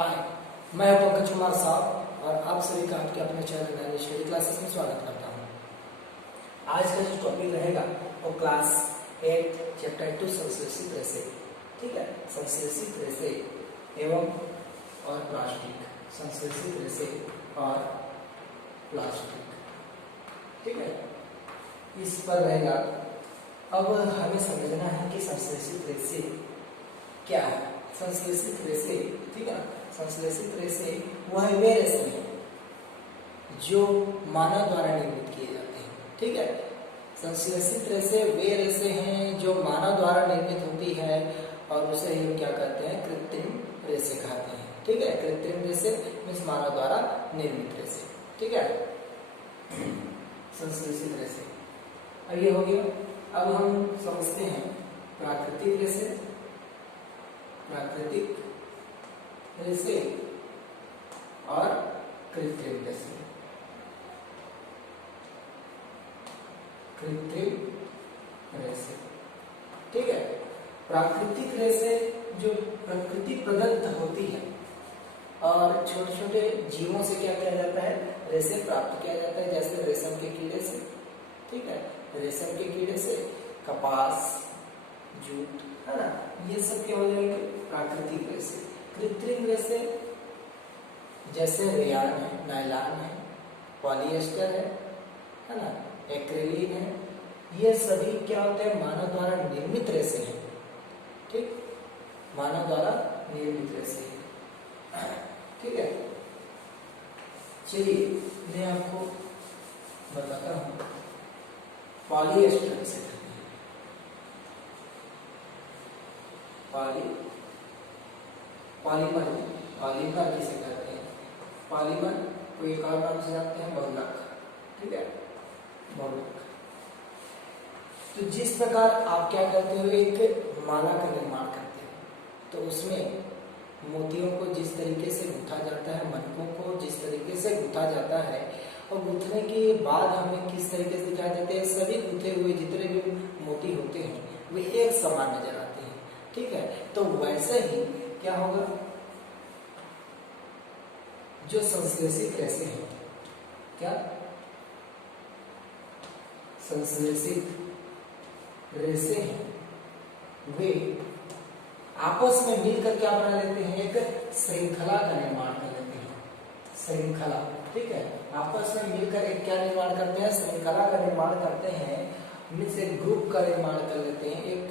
हाय, मैं पंकज कुमार साहब और आप सभी का आपके अपने चैनल नैनी स्टडी क्लासेस में स्वागत करता हूँ। आज का जो टॉपिक रहेगा वो क्लास 8 चैप्टर 2 संश्लेषित रेशे। ठीक है, संश्लेषित रेशे एवं और प्लास्टिक, संश्लेषित रेशे और प्लास्टिक। ठीक है, इस पर रहेगा। अब हमें समझना है कि संश्लेषित रेशे क्या है। संश्लेषित रेशे, ठीक है, संश्लेषित रेशे वह वे रेशे हैं जो मानव द्वारा निर्मित किए जाते हैं। ठीक है, संश्लेषित रेशे वे रेशे हैं जो मानव द्वारा निर्मित होती है और उसे हम क्या कहते हैं, कृत्रिम रेशे कहते हैं। ठीक है, कृत्रिम रेशे मींस मानव द्वारा निर्मित रेशे। ठीक है, संश्लेषित रेशे ये हो गया। अब हम समझते हैं प्राकृतिक रेशे, प्राकृतिक रेशे और कृत्रिम रेशे। कृत्रिम रेशे, ठीक है। प्राकृतिक रेशे जो प्रकृति प्रदत्त होती है और छोटे छोटे जीवों से क्या किया जाता है, रेशे प्राप्त किया जाता है, जैसे रेशम के कीड़े से। ठीक है, रेशम के कीड़े से कपास, जूट, है ना, ये सब क्या हो जाएंगे, प्राकृतिक रेशे। कृत्रिम रेशे जैसे रेयान है, नायलॉन है, पॉलिएस्टर है ना, एक्रिलिन है, ये सभी क्या होते हैं, मानव द्वारा निर्मित रेशे हैं। ठीक, मानव द्वारा निर्मित रेशे हैं। ठीक है, चलिए मैं आपको बताता हूं पॉलिएस्टर से। पॉलीमर, पॉलीमर किसे कहते हैं, पॉलीमर को एक और नाम से जानते हैं, बहुलक। ठीक है, बहुलक। तो जिस प्रकार आप क्या करते हो, एक माला का निर्माण करते हो, तो उसमें मोतियों को जिस तरीके से गूंथा जाता है, मनकों को जिस तरीके से गूंथा जाता है, और गूंथने के बाद हमें किस तरीके से क्या देते हैं, सभी गूंथे हुए जितने भी मोती होते हैं वे एक समान नजर आते हैं। ठीक है, तो वैसे ही क्या होगा, जो संश्लेषित रेशे हैं, क्या संश्लेषित रेशे हैं, वे आपस में मिलकर क्या बना लेते हैं, एक श्रृंखला का निर्माण कर लेते हैं। श्रृंखला, ठीक है, आपस में मिलकर एक क्या निर्माण करते हैं, श्रृंखला का निर्माण करते हैं, मीन्स एक ग्रुप का निर्माण कर लेते हैं। एक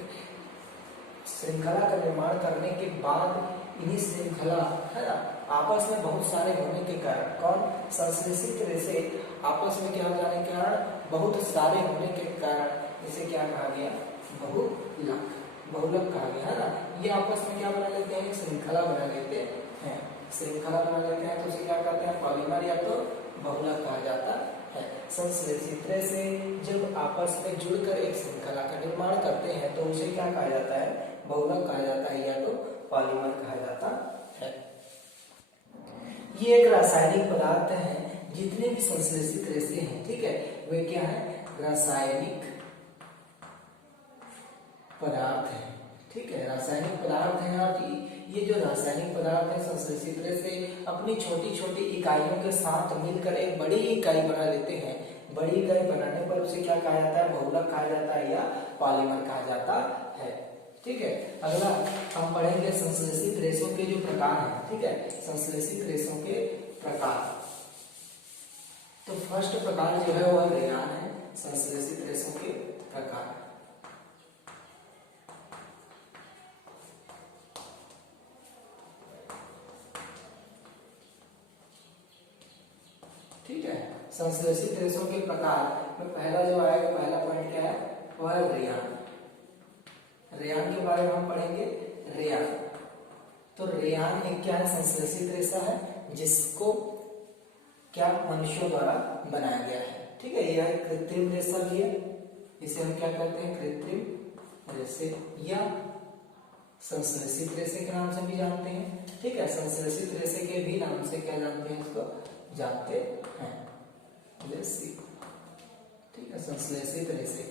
श्रृंखला का निर्माण करने के बाद इन्हीं श्रृंखला, है ना, आपस में बहुत सारे होने के कारण, कौन, संश्लेषित रेशे आपस में क्या हो जाने के कारण, बहुत सारे होने के कारण इसे क्या कहा गया, बहुलक, बहुलक कहा गया, है ना। ये आपस में क्या बना लेते हैं, श्रृंखला बना लेते हैं। श्रृंखला बना लेते हैं तो उसे क्या कहते हैं, पॉलीमर या तो बहुलक कहा जाता है। संश्लेषित रेशे जब आपस में जुड़कर एक श्रृंखला का निर्माण करते हैं तो उसे क्या कहा जाता है, बहुलक कहा जाता है या तो पॉलीमर कहा जाता है। ये एक रासायनिक पदार्थ है। जितने भी संश्लेषित रेशे हैं, ठीक है, वे क्या है, रासायनिक पदार्थ है। ठीक है, रासायनिक पदार्थ है। और ये जो रासायनिक पदार्थ है, संश्लेषित रेशे अपनी छोटी छोटी इकाइयों के साथ मिलकर एक बड़ी इकाई बना लेते हैं। बड़ी इकाई बनाने पर उसे क्या कहा जाता है, बहुलक कहा जाता है या पॉलीमर कहा जाता है। ठीक है, अगला हम पढ़ेंगे संश्लेषित रेशों के जो प्रकार हैं। ठीक है, संश्लेषित रेशों के प्रकार। तो फर्स्ट प्रकार जो है वह रेयान है, संश्लेषित रेशों के प्रकार। ठीक है, संश्लेषित रेशों के प्रकार में पहला जो आएगा, पहला पॉइंट क्या है, वह है रेयान। रेयान के बारे में हम पढ़ेंगे। रेयान, तो रेयान एक क्या है, संश्लेषित रेशा है जिसको क्या मनुष्यों द्वारा बनाया गया है। ठीक है, यह कृत्रिम रेशा भी है, इसे हम क्या कहते हैं, कृत्रिम रेशे या संश्लेषित रेशे के नाम से भी जानते हैं। ठीक है, संश्लेषित रेशे के भी नाम से क्या जानते हैं, इसको जानते हैं, रेशे। ठीक है, संश्लेषित रेशे,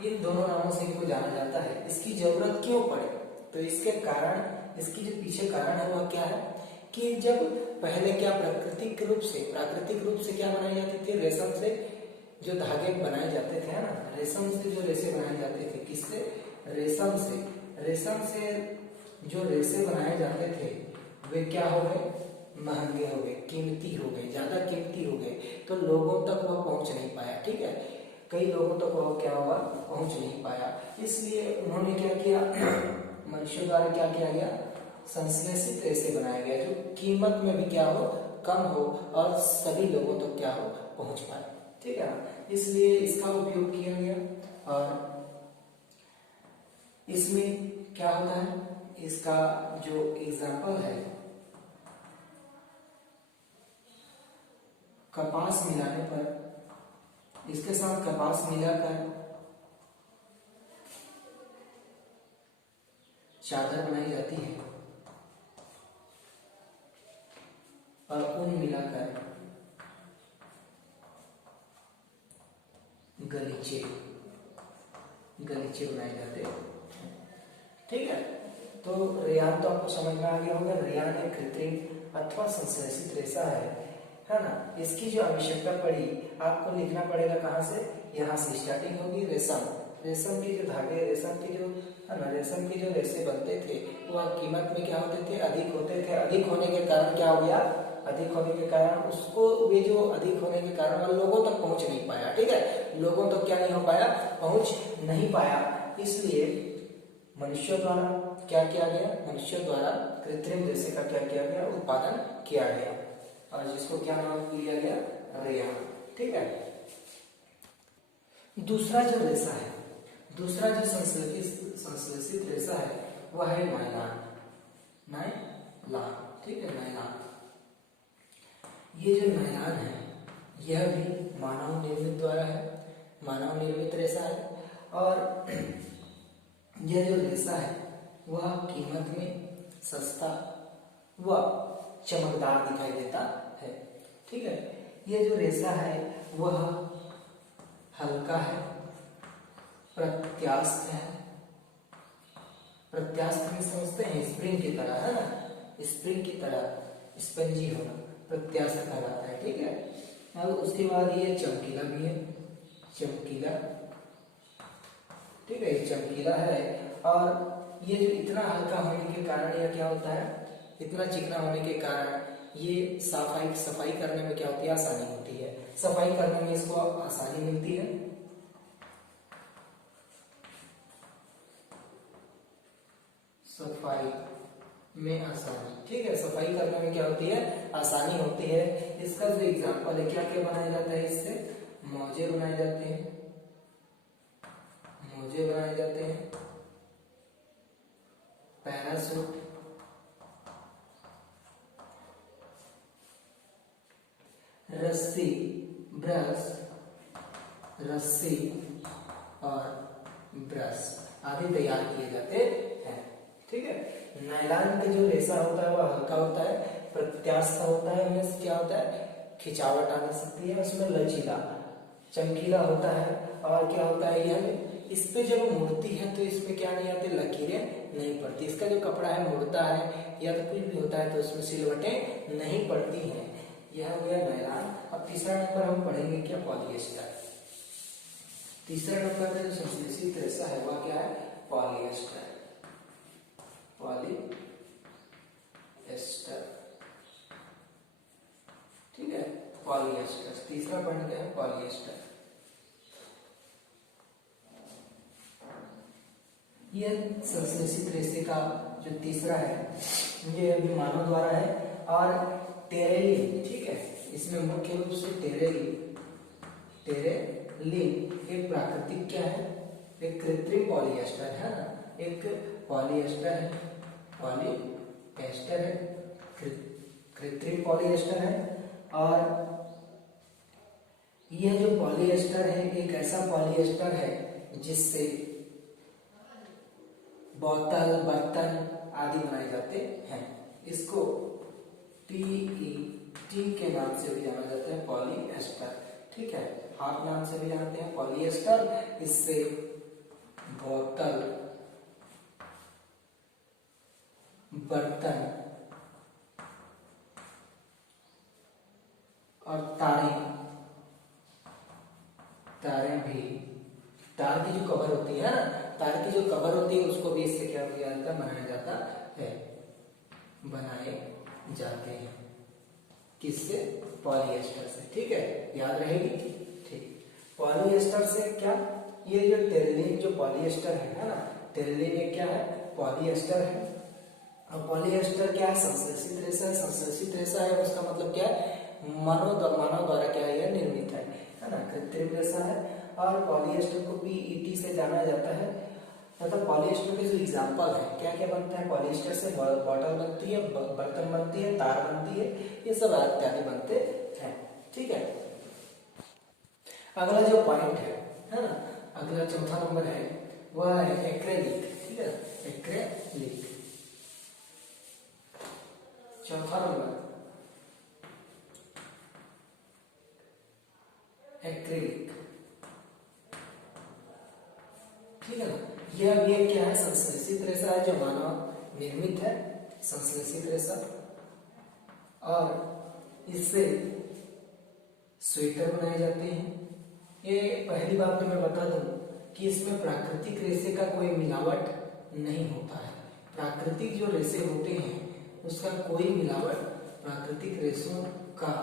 इन दोनों नामों से इनको जाना जाता है। इसकी जरूरत क्यों पड़े, तो इसके कारण, इसकी जो पीछे कारण है वह क्या है कि जब पहले क्या प्राकृतिक रूप से क्या बनाई जाती थी, रेशम से जो धागे बनाए जाते थे, है ना, रेशम से जो रेशे बनाए जाते थे, किससे, रेशम से जो रेशे बनाए जाते थे वे क्या हो गए, महंगे हो गए, कीमती हो गए, ज्यादा कीमती हो गए, तो लोगों तक वह पहुंच नहीं पाया। ठीक है, कई लोगों तक वह क्या हुआ, पहुंच नहीं पाया। इसलिए उन्होंने क्या किया, मनुष्यों द्वारा क्या किया गया, संश्लेषित रेशे बनाया गया जो कीमत में भी क्या हो, कम हो और सभी लोगों तक क्या हो, पहुंच पाए। ठीक है, इसलिए इसका उपयोग किया गया। और इसमें क्या होता है, इसका जो एग्जाम्पल है, कपास मिलाने पर, इसके साथ कपास मिलाकर चादर बनाई जाती है और ऊन मिलाकर गलीचे बनाए जाते हैं। ठीक है, तो रेयान तो आपको समझ में आ गया होगा। रेयान एक कृत्रिम अथवा संश्लेषित रेशा है ना। इसकी जो आवश्यकता पड़ी, आपको लिखना पड़ेगा कहाँ से, यहाँ से स्टार्टिंग होगी, रेशम के जो धागे, रेशम के जो है ना, रेशम के जो रेशे बनते थे वह कीमत में क्या होते थे, अधिक होते थे। अधिक होने के कारण क्या हो गया, अधिक होने के कारण उसको, वे जो अधिक होने के कारण वह लोगों तक पहुंच नहीं पाया। ठीक है, लोगों तक क्या नहीं हो पाया, पहुंच नहीं पाया। इसलिए मनुष्यों द्वारा क्या किया गया, मनुष्यों द्वारा कृत्रिम रेशे का क्या किया गया, उत्पादन किया गया और जिसको क्या नाम दिया गया, रेयान। ठीक है, दूसरा जो रेशा है, दूसरा जो संश्लेषित रेशा है वह है नायलॉन। ठीक है, नायलॉन। ये जो नायलॉन है यह भी मानव निर्मित द्वारा है, मानव निर्मित रेशा है। और यह जो रेशा है वह कीमत में सस्ता व चमकदार दिखाई देता है। ठीक है, यह जो रेशा है वह हल्का है, प्रत्यास्थ है। प्रत्यास्थ में समझते हैं स्प्रिंग की तरह, है ना, स्प्रिंग की तरह स्पंजी होना प्रत्यास्थ कहलाता है। ठीक है, अब उसके बाद ये चमकीला भी है, चमकीला। ठीक है, ये चमकीला है। और ये जो इतना हल्का होने के कारण यह क्या होता है, इतना चिकना होने के कारण ये सफाई करने में क्या होती है, आसानी होती है। सफाई करने में इसको आसानी मिलती है। सफाई में आसानी, ठीक है, सफाई करने में क्या होती है, आसानी होती है। इसका जो एग्जाम्पल है, क्या क्या बनाया जाता है, इससे मोजे बनाए जाते हैं, मोजे बनाए जाते हैं, पैरासूट, रस्सी, रस्सी और ब्रश आदि तैयार किए जाते हैं। ठीक है, नायलॉन का जो रेशा होता है वह हल्का होता है, प्रत्यास्थ होता है, उसमें क्या होता है, खिंचावट आ नहीं सकती है, उसमें लचीला, चमकीला होता है। और क्या होता है, यह इस पे जब मुड़ती है तो इस पे क्या नहीं आती, लकीरें नहीं पड़ती। इसका जो कपड़ा है मुड़ता है या तो कुछ भी होता है तो उसमें सिलवटें नहीं पड़ती हैं। यह हो गया नायलॉन। अब तीसरा नंबर हम पढ़ेंगे क्या, पॉलिएस्टर। तीसरा नंबर का जो संश्लेषित रेशा है वह क्या है, पॉलिएस्टर। पॉलिएस्टर, ठीक है, पॉलिएस्टर। तीसरा पॉइंट क्या है, पॉलिएस्टर। यह संश्लेषित रेशे का जो तीसरा है ये अभी मानव द्वारा है। और टेरेलिन, ठीक है, इसमें मुख्य रूप से टेरेलिन एक प्राकृतिक क्या है, एक कृत्रिम पॉलिएस्टर है ना, एक पॉलिएस्टर है, पॉलिएस्टर है, कृत्रिम पॉलिएस्टर है। और यह जो पॉलिएस्टर है एक ऐसा पॉलिएस्टर है जिससे बोतल, बर्तन आदि बनाए जाते हैं। इसको PET के नाम से भी जाना जाता है, पॉलिएस्टर। ठीक है, हाफ नाम से भी जानते हैं पॉलिएस्टर। इससे बोतल, बर्तन और तारें भी, तार की जो कवर होती है ना, तार की जो कवर होती है उसको भी इससे क्या किया जाता है, बनाया जाता है, बनाए जाते हैं। किससे? पॉलिएस्टर से। ठीक है, याद रहेगी। ठीक, पॉलिएस्टर से क्या, ये जो टेरिलीन जो पॉलिएस्टर है ना, टेरिलीन एक क्या है, पॉलिएस्टर है। और पॉलिएस्टर क्या है, संश्लेषित रेशा है। संश्लेषित रेशा है उसका मतलब क्या है, मानव द्वारा क्या है, निर्मित है ना, कृत्रिम रेशा है। और पॉलिएस्टर को पीईटी से जाना जाता है। मतलब पॉलिएस्टर के जो एग्जाम्पल है, क्या क्या बनता है पॉलिएस्टर से, बॉटल बनती है, बर्तन बनती है, तार बनती है, ये सब इत्यादि बनते हैं। ठीक है, अगला जो पॉइंट है ना, अगला चौथा नंबर है वह है एक्रेलिक। ठीक है, एक्रेलिक चौथा नंबर, एक्रेलिक। ठीक है ना, यह क्या है, संश्लेषित रेशा है जो मानव निर्मित है, संश्लेषित रेशा। और इससे स्वेटर बनाए जाते हैं। ये पहली बात तो मैं बता दूं कि इसमें प्राकृतिक रेशे का कोई मिलावट नहीं होता है। प्राकृतिक जो रेशे होते हैं उसका कोई मिलावट, प्राकृतिक रेशों का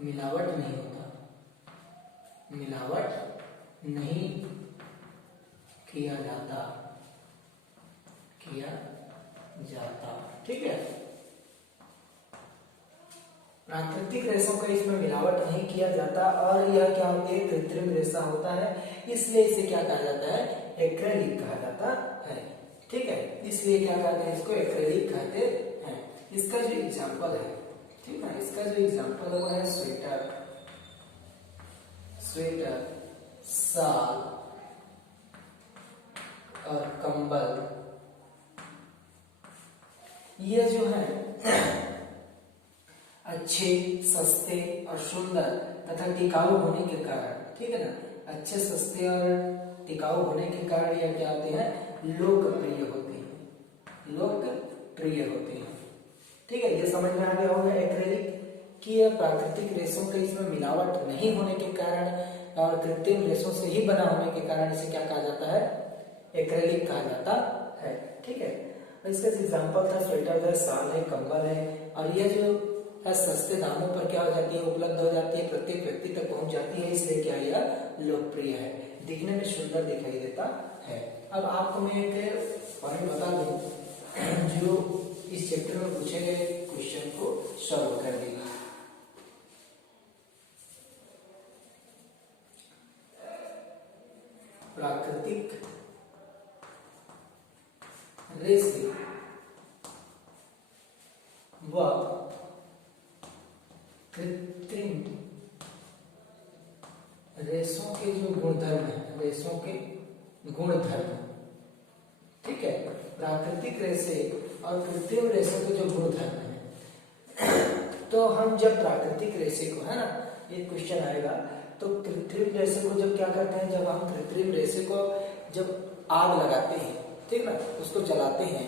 मिलावट नहीं होता, मिलावट नहीं किया जाता। ठीक है, प्राकृतिक रेशों का इसमें मिलावट नहीं किया जाता। और यह क्या होती है, कृत्रिम रेशा होता है, इसलिए इसे क्या कहा जाता है, एक्रेलिक कहा जाता है। ठीक है, इसलिए क्या कहते हैं, इसको एक्रेलिक कहते हैं। इसका जो एग्जाम्पल है, ठीक है, इसका जो एग्जाम्पल है वो है स्वेटर, शाल और कंबल। ये जो है अच्छे, सस्ते और सुंदर तथा टिकाऊ होने के कारण, ठीक है ना, अच्छे, सस्ते और टिकाऊ होने के कारण यह क्या होते हैं, लोकप्रिय होते हैं, लोकप्रिय होते हैं। ठीक है, ये समझ में आ गया होगा एक्रेलिक कि यह प्राकृतिक रेशों के इसमें मिलावट नहीं होने के कारण और कृत्रिम रेशों से ही बना होने के कारण इसे क्या कहा जाता है, एक्रेलिक कहा जाता है। ठीक है, इसका एग्जाम्पल था स्वेटर है, शाल है, कंबल है। और यह जो है सस्ते दामों पर क्या हो जाती है, उपलब्ध हो जाती है, प्रत्येक व्यक्ति तक पहुंच जाती है, इसलिए क्या यह लोकप्रिय है, दिखने में सुंदर दिखाई देता है। अब आपको मैं एक पॉइंट बता दूं जो इस चैप्टर में पूछे गए क्वेश्चन को सॉल्व कर देगा। प्राकृतिक रेशे व कृत्रिम रेशों के जो गुणधर्म है, रेशों के गुणधर्म, ठीक है, प्राकृतिक रेशे और कृत्रिम रेशों के जो गुणधर्म है, तो हम जब प्राकृतिक रेशे को, है ना, ये क्वेश्चन आएगा, तो कृत्रिम रेशे को जब क्या करते हैं, जब हम कृत्रिम रेशे को जब आग लगाते हैं, ठीक ना, उसको जलाते हैं,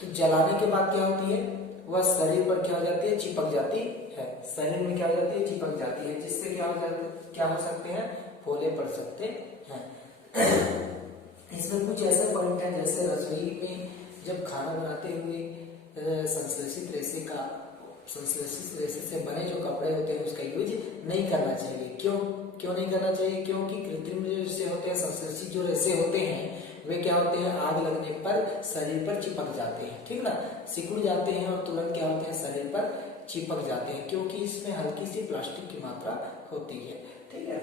तो जलाने के बाद क्या होती है, वह शरीर पर क्या हो जाती है, चिपक जाती है, शरीर में क्या हो जाती है, चिपक जाती है, जिससे क्या हो सकते हैं, फोले पड़ सकते हैं। इसमें कुछ ऐसे पॉइंट हैं, जैसे रसोई में जब खाना बनाते हुए संश्लेषित रेशे से बने जो कपड़े होते हैं उसका यूज नहीं करना चाहिए। क्यों नहीं करना चाहिए, क्योंकि कृत्रिम जो रेशे होते हैं, संश्लेषित जो रेशे होते हैं, वे क्या होते हैं, आग लगने पर शरीर पर चिपक जाते हैं, ठीक ना, सिकुड़ जाते हैं और तुरंत क्या होते हैं, शरीर पर चिपक जाते हैं, क्योंकि इसमें हल्की सी प्लास्टिक की मात्रा होती है। ठीक है,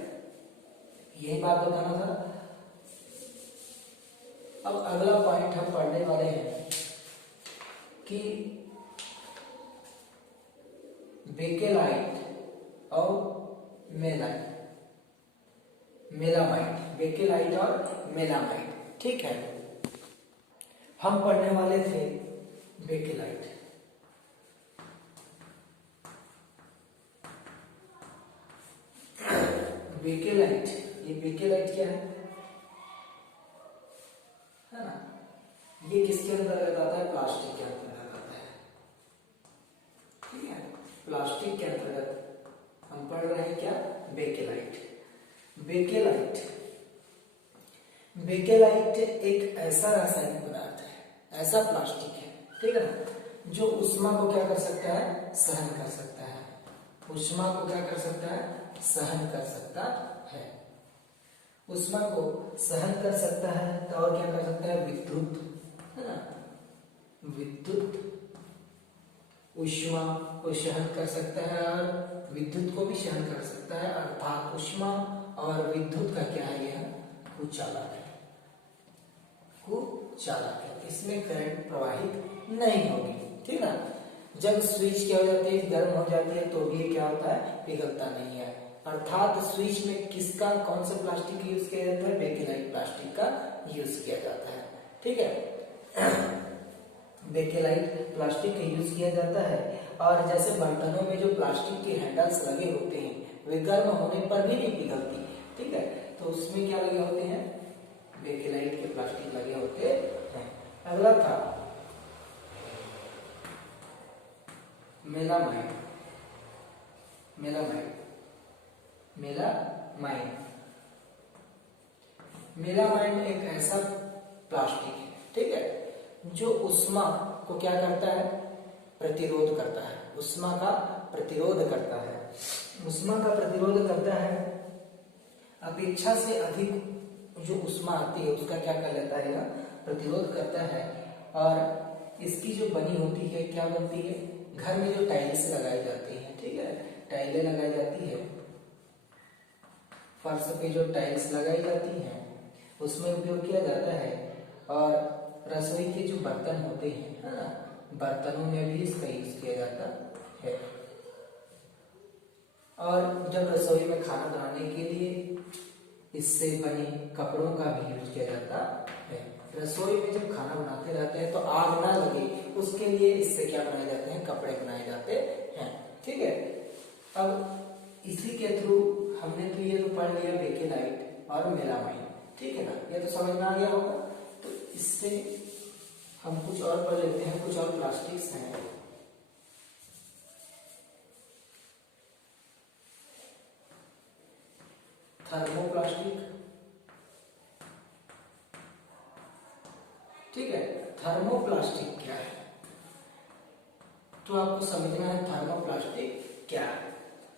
यही बात बताना था। अब अगला पॉइंट हम पढ़ने वाले हैं कि बेकेलाइट और मेलामाइट, बेकेलाइट और मेलामाइट। ठीक है, हम पढ़ने वाले थे बेकेलाइट। बेकेलाइट, ये बेकेलाइट क्या है ना, ये किसके अंदर आता है, प्लास्टिक के अंदर प्लास्टिक के अंतर्गत हम पढ़ रहे हैं क्या, बेकेलाइट। बेकेलाइट, बेकेलाइट एक ऐसा रासायनिक पदार्थ है, ऐसा प्लास्टिक है, ठीक है ना, जो ऊष्मा को क्या कर सकता है, सहन कर सकता है। ऊष्मा को क्या कर सकता है, सहन कर सकता है। ऊष्मा को सहन कर सकता है तो और क्या कर सकता है, विद्युत, है ना, विद्युत ऊष्मा को सहन कर सकता है और विद्युत को भी सहन कर सकता है, अर्थात ऊष्मा और विद्युत का क्या है, यह कुचालक है, कुचालक है। इसमें करंट प्रवाहित नहीं होगी, ठीक है ना। जब स्विच क्या हो जाती है, गर्म हो जाती है तो भी क्या होता है, पिघलता नहीं है। अर्थात स्विच में किसका, कौन सा प्लास्टिक यूज किया जाता है, बेकेलाइट प्लास्टिक का यूज किया जाता है, ठीक है। बेकेलाइट प्लास्टिक का यूज किया जाता है। और जैसे बर्तनों में जो प्लास्टिक के हैंडल्स लगे होते हैं वे गर्म होने पर भी नहीं पिघलती, ठीक है, तो उसमें क्या लगे होते हैं, बेकेलाइट के प्लास्टिक लगे होते हैं। अगला था मेलामाइन। मेलामाइन, मेलामाइन, मेलामाइन एक ऐसा प्लास्टिक है, ठीक है, जो ऊष्मा को क्या करता है, प्रतिरोध करता है। ऊष्मा का प्रतिरोध करता है। ऊष्मा का प्रतिरोध करता है, अपेक्षा से अधिक जो ऊष्मा आती है उसका क्या कर लेता है, प्रतिरोध करता है। और इसकी जो बनी होती है, क्या बनती है, घर में जो टाइल्स लगाई जाती है, ठीक है, टाइलें लगाई जाती है, फर्श पे जो टाइल्स लगाई जाती हैं उसमें उपयोग किया जाता है। और रसोई के जो बर्तन होते हैं, है ना, बर्तनों में भी इसका यूज किया जाता है। और जब रसोई में खाना बनाने के लिए इससे बने कपड़ों का भी यूज किया जाता है। रसोई में जब खाना बनाते रहते हैं तो आग ना लगे उसके लिए इससे क्या बनाए जाते हैं, कपड़े बनाए जाते हैं, ठीक है। अब इसी के थ्रू हमने तो ये तो पढ़ लिया बेकेलाइट और मेलामाइन, ठीक है ना, ये तो समझ में आ गया होगा। तो इससे हम कुछ और पढ़ लेते हैं, कुछ और प्लास्टिक्स हैं। थर्मोप्लास्टिक, ठीक है। थर्मोप्लास्टिक क्या है, तो आपको समझना है थर्मोप्लास्टिक क्या है।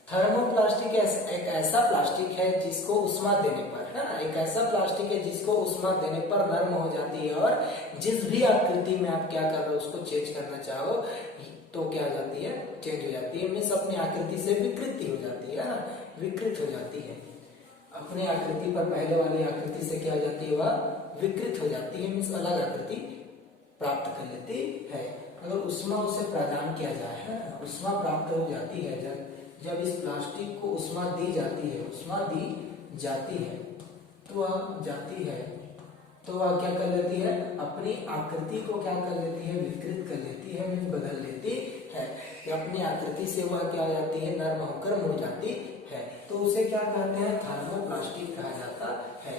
थर्मोप्लास्टिक एक ऐसा प्लास्टिक है जिसको ऊष्मा देने पर, है ना, एक ऐसा प्लास्टिक है जिसको ऊष्मा देने पर नरम हो जाती है और जिस भी आकृति में आप क्या कर रहे हो उसको चेंज करना चाहो तो क्या हो जाती है, चेंज हो जाती है, मीन्स अपनी आकृति से विकृति हो जाती है ना, विकृत हो जाती है। अपनी आकृति पर पहले वाली आकृति से क्या हो जाती है, वह विकृत हो जाती है, मीन्स अलग आकृति प्राप्त कर लेती है। अगर ऊष्मा उसे प्रदान किया जाए, है ना, ऊष्मा प्राप्त हो जाती है, जब इस प्लास्टिक को ऊष्मा दी जाती है, ऊष्मा दी जाती है तो वह जाती है, तो वह क्या कर लेती है, अपनी आकृति को क्या कर लेती है, विकृत कर लेती है, मीन्स बदल लेती है। अपनी आकृति से वह क्या हो जाती है, नरम होकर मुड़ जाती है, तो उसे क्या कहते हैं, थर्मोप्लास्टिक कहा जाता है।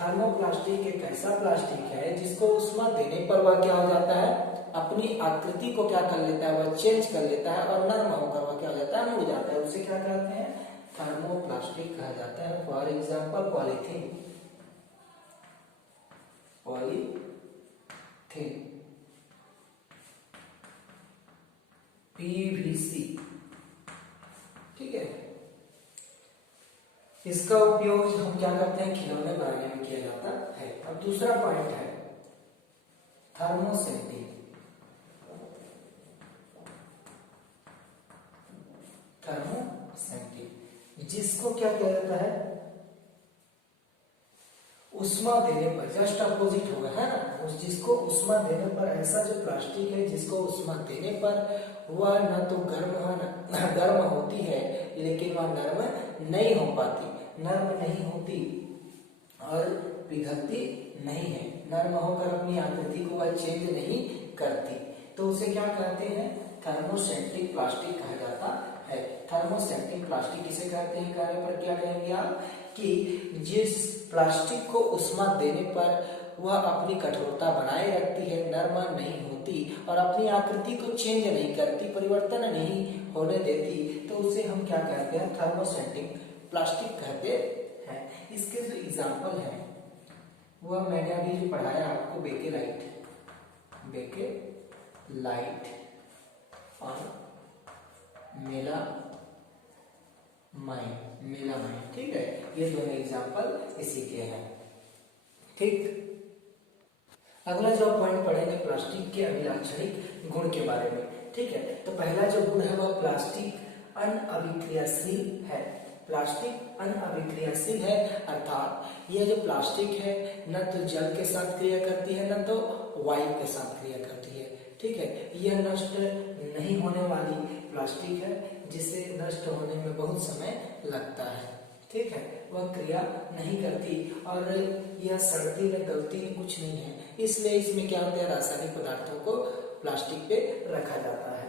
थर्मोप्लास्टिक एक ऐसा प्लास्टिक है जिसको ऊष्मा देने पर वह क्या हो जाता है, अपनी आकृति को क्या कर लेता है, वह चेंज कर लेता है और नरम होकर वह क्या हो जाता है, मुड़ जाता है, उसे क्या कहते हैं, थर्मोप्लास्टिक कहा जाता है। For example polythene, polythene, PVC, ठीक है, इसका उपयोग हम क्या करते हैं, खिलौने बनाने में किया जाता है। अब दूसरा पॉइंट है थर्मोसेटिंग। थर्मोसेटिंग जिसको क्या किया जाता है, ऊष्मा देने पर, जस्ट अपोजिट होगा, है ना, उस जिसको ऊष्मा देने पर, ऐसा जो प्लास्टिक है जिसको ऊष्मा देने पर वह न तो गर्म होती है लेकिन वह नरम नहीं हो पाती, नरम नहीं होती और पिघलती नहीं है, नरम होकर अपनी आकृति को वह चेंज नहीं करती, तो उसे क्या कहते हैं, थर्मोसेटिक प्लास्टिक कहा जाता है। थर्मोसेटिक प्लास्टिक किसे कहते हैं, कार्य पर क्या कहेंगे आप, कि जिस प्लास्टिक को ऊष्मा देने पर वह अपनी कठोरता बनाए रखती है, नरम नहीं होती और अपनी आकृति को चेंज नहीं करती, परिवर्तन नहीं होने देती, तो उसे हम क्या कहते हैं, थर्मोस्टेटिक प्लास्टिक कहते हैं। इसके जो एग्जाम्पल है वह मैंने अभी जो पढ़ाया आपको, बेकेलाइट और मेलामाइन, ठीक है, ये दोनों एग्जाम्पल इसी के हैं। ठीक, अगला जो पॉइंट पढ़ेंगे प्लास्टिक के अभिलाक्षणिक गुण के बारे में। ठीक है, तो पहला जो गुण है वह प्लास्टिक अनअभिक्रियाशील है। प्लास्टिक अनअभिक्रियाशील है, अर्थात यह जो प्लास्टिक है न तो जल के साथ क्रिया करती है न तो वायु के साथ क्रिया करती है। ठीक है, यह नष्ट नहीं होने वाली प्लास्टिक है, जिसे नष्ट होने में बहुत समय लगता है। ठीक है, वह क्रिया नहीं करती और यह सड़ती न गलती न कुछ नहीं है, इसलिए इसमें क्या होता है, रासायनिक पदार्थों को प्लास्टिक पे रखा जाता है।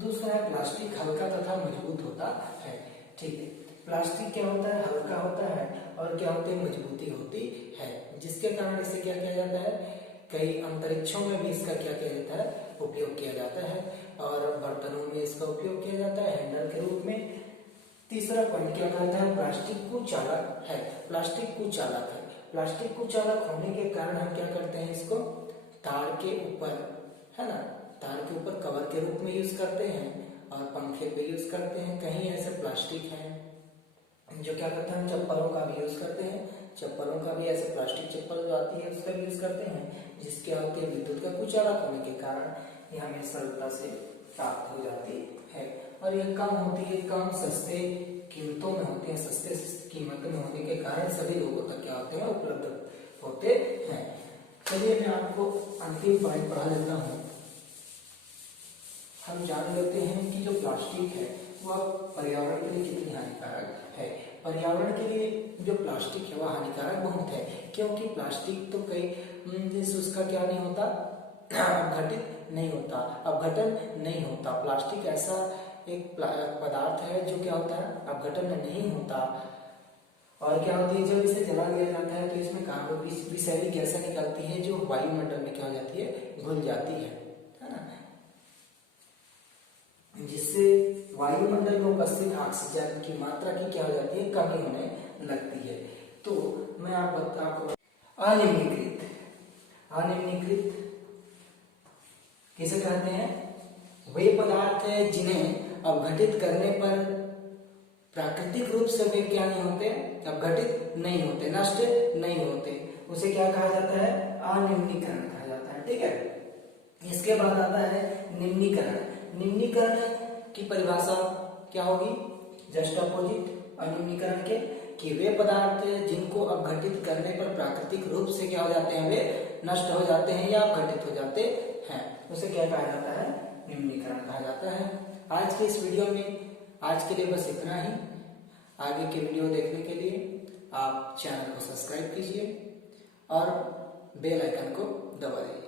दूसरा है प्लास्टिक हल्का तथा मजबूत होता है। ठीक है, प्लास्टिक क्या होता है, हल्का होता है और क्या होती है, मजबूती होती है, जिसके कारण इसे क्या किया जाता है, कई अंतरिक्षों में भी इसका क्या किया जाता है, उपयोग किया जाता है और बर्तनों में इसका उपयोग किया जाता है हैंडल के रूप में। तीसरा पॉइंट क्या कहता है, प्लास्टिक कुचालक है। प्लास्टिक कुचालक है, प्लास्टिक कुचालक होने के कारण हम क्या करते हैं, इसको तार के ऊपर, है ना, तार के ऊपर कवर के रूप में यूज करते हैं और पंखे पे यूज करते हैं। कहीं ऐसे प्लास्टिक है जो क्या करते हैं, हम चप्पलों का भी यूज करते हैं, चप्पलों का भी ऐसे प्लास्टिक चप्पल जो आती है उसका भी यूज करते हैं, जिसके होती है विद्युत का कुचालक होने के कारण यह हमें सरलता से प्राप्त हो जाती है और यह कम होती है, कम सस्ते कीमतों में होती है, सस्ते कीमत में होने के कारण सभी लोगों तक क्या होते हैं, उपलब्ध होते हैं। चलिए मैं आपको अंतिम पॉइंट पढ़ा देता हूँ। हम जान लेते हैं कि जो प्लास्टिक है वह पर्यावरण के लिए कितनी हानिकारक है। पर्यावरण के लिए जो प्लास्टिक है वह हानिकारक बहुत है, क्योंकि प्लास्टिक तो कई उसका क्या नहीं होता, अपघटित नहीं होता, अपघटन नहीं होता। प्लास्टिक ऐसा एक पदार्थ है जो क्या होता है, अपघटन नहीं होता और क्या होती है, जब इसे जला दिया जाता है तो इसमें कार्बन विषैली गैसें निकलती है जो वायुमंडल में क्या हो जाती है, घुल जाती है ना, जिससे वायुमंडल में उपस्थित ऑक्सीजन की मात्रा की क्या हो जाती है, कमी होने लगती है। तो मैं आपको अनिम्नीकृत किसे कहते हैं, वे पदार्थ है जिन्हें अपघटित करने पर प्राकृतिक रूप से वे क्या नहीं होते, अपघटित नहीं होते, नष्ट नहीं होते, उसे क्या कहा जाता है, अनिम्नीकरण कहा जाता है। ठीक है, इसके बाद आता है निम्नीकरण। निम्नीकरण की परिभाषा क्या होगी, जस्ट अपोजिट अनिम्नीकरण के, कि वे पदार्थ जिनको अपघटित करने पर प्राकृतिक रूप से क्या हो जाते हैं, वे नष्ट हो जाते हैं या अपघटित हो जाते हैं, उसे क्या कहा जाता है, निम्नीकरण कहा जाता है। आज के इस वीडियो में आज के लिए बस इतना ही। आगे के वीडियो देखने के लिए आप चैनल को सब्सक्राइब कीजिए और बेल आइकन को दबा दीजिए।